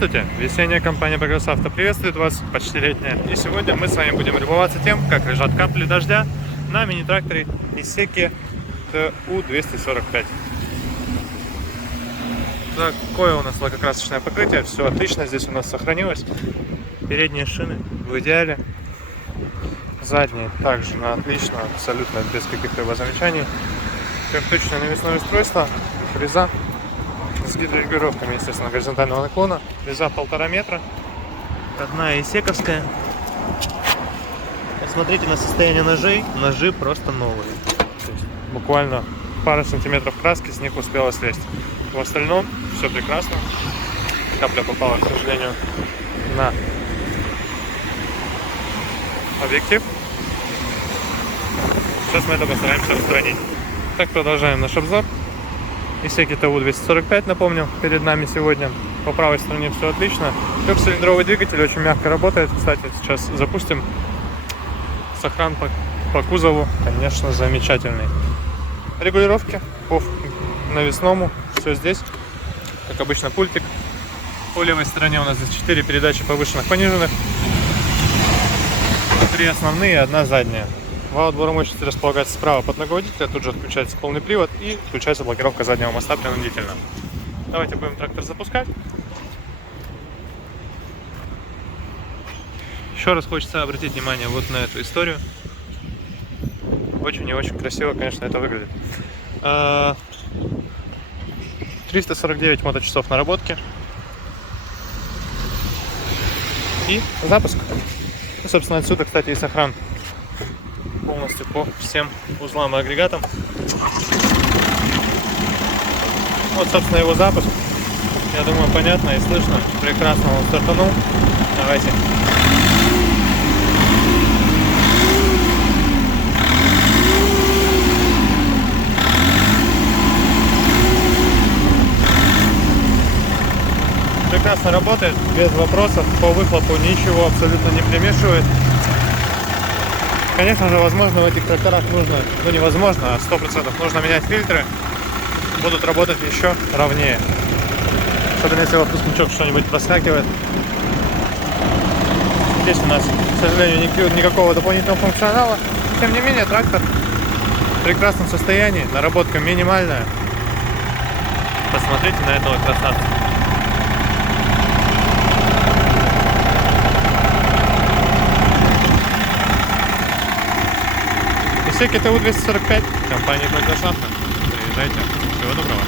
Здравствуйте! Весенняя компания Progress Auto приветствует вас, почти летняя. И сегодня мы с вами будем любоваться тем, как лежат капли дождя на мини-тракторе Исеки TU245. Такое у нас лакокрасочное покрытие, все отлично здесь у нас сохранилось. Передние шины в идеале, задние также на отлично, абсолютно без каких-либо замечаний. Трехточное навесное устройство, фреза с гидрорегулировками, естественно, горизонтального наклона, фреза 1,5 метра, родная исековская. Посмотрите на состояние ножей, ножи просто новые. То есть буквально пара сантиметров краски с них успела слезть. В остальном все прекрасно. Капля попала, к сожалению, на объектив. Сейчас мы это постараемся устранить. Так, продолжаем наш обзор. Исеки TU245, напомню, перед нами сегодня. По правой стороне все отлично. Трехцилиндровый двигатель очень мягко работает. Кстати, сейчас запустим. Сохран по кузову, конечно, замечательный. Регулировки по навесному. Все здесь. Как обычно, пультик. По левой стороне у нас здесь 4 передачи повышенных, пониженных. 3 основные, 1 задняя. Вал отбора мощности располагается справа под ногой водителя, тут же отключается полный привод и включается блокировка заднего моста принудительно. Давайте будем трактор запускать. Еще раз хочется обратить внимание вот на эту историю. Очень и очень красиво, конечно, это выглядит. 349 моточасов наработки. И запуск. Ну, собственно, отсюда, кстати, и сохран полностью по всем узлам и агрегатам. Вот, собственно, его запуск. Я думаю, понятно и слышно. Прекрасно он стартанул. Давайте. Прекрасно работает, без вопросов. По выхлопу ничего абсолютно не примешивает. Конечно же, возможно, в этих тракторах нужно, ну невозможно, а 100% нужно менять фильтры. Будут работать еще ровнее. Особенно если во выпускничок что-нибудь проскакивает. Здесь у нас, к сожалению, никакого дополнительного функционала. Тем не менее, трактор в прекрасном состоянии, наработка минимальная. Посмотрите на этого красавца. Исеки TU245, компания Progress Auto. Приезжайте. Всего доброго.